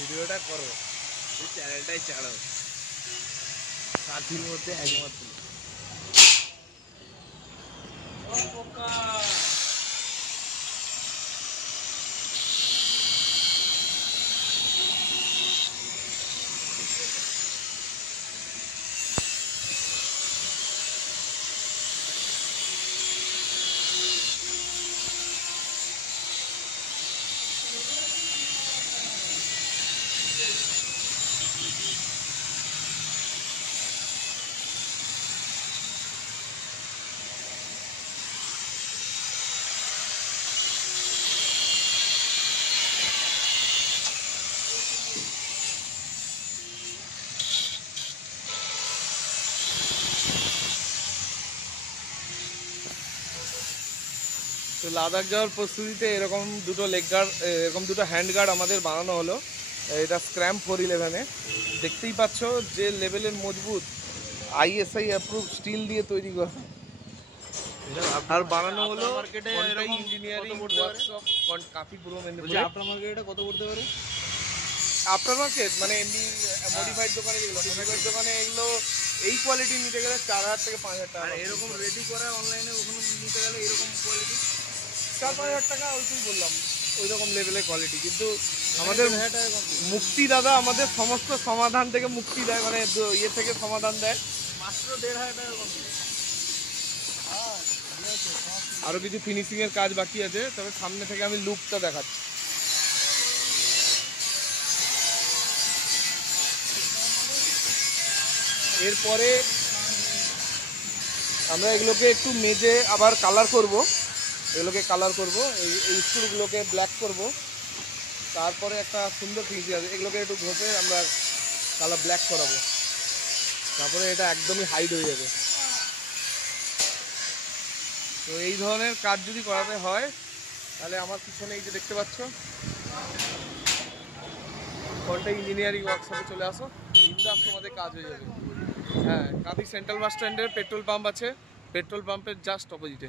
ভিডিওটা করো, চ্যানেলটাই চালাও, সাথীর মধ্যে একমাত্র। তো লাদাখ যাওয়ার প্রস্তুতিতে এরকম দুটো লেগ গার্ড, এরকম দুটো হ্যান্ড গার্ড আমাদের বানানো হলো। এটা স্ক্র্যাম 411-এ দেখতেই পাচ্ছ যে লেভেলের মজবুত, ISI অ্যাপ্রুভ স্টিল দিয়ে তৈরি করা। আর বানানো হলো ইঞ্জিনিয়ারিং ওয়ার্কশপ কাফি পূর্ব মেদিনীপুরে। আপনার মার্কেটে কত পড়তে পারে? আফটার মার্কেট মানে এমনি মডিফাইড দোকানে, যেগুলো মডিফাইড দোকানে এগুলো এই কোয়ালিটি নিতে গেলে 4000 থেকে 5000 টাকা। আর এরকম রেডি করা অনলাইনে ওখানে নিতে গেলে এরকম কোয়ালিটি 4-5000 টাকা, ওইটাই বললাম, ওই রকম লেভেলের কোয়ালিটি। কিন্তু আমাদের মুক্তি দাদা আমাদের সমস্ত সমাধান থেকে মুক্তি দেয়, মানে ইয়ে থেকে সমাধান দেয়। মাত্র 1500 টাকা কম। আরও কিছু ফিনিশিংয়ের কাজ বাকি আছে, তবে সামনে থেকে আমি লুকটা দেখাচ্ছি। এরপরে আমরা এগুলোকে একটু মেজে আবার কালার করব, এগুলোকে কালার করব, এই স্ক্রুগুলোকে ব্ল্যাক করব, তারপরে একটা সুন্দর ফিনিশিং আছে, এগুলোকে একটু ঘষে আমরা কালার ব্ল্যাক করাবো, তারপরে এটা একদমই হাইড হয়ে যাবে। তো এই ধরনের কাজ যদি করাতে হয় তাহলে আমার পিছনে এই যে দেখতে পাচ্ছ কোনটা ইঞ্জিনিয়ারিং ওয়ার্কশপে চলে আসো, বিন্দাস তোমাদের কাজ হয়ে যাবে। হ্যাঁ, কাঁদি সেন্ট্রাল বাস স্ট্যান্ডের পেট্রোল পাম্প আছে, পেট্রোল পাম্পের জাস্ট অপোজিটে।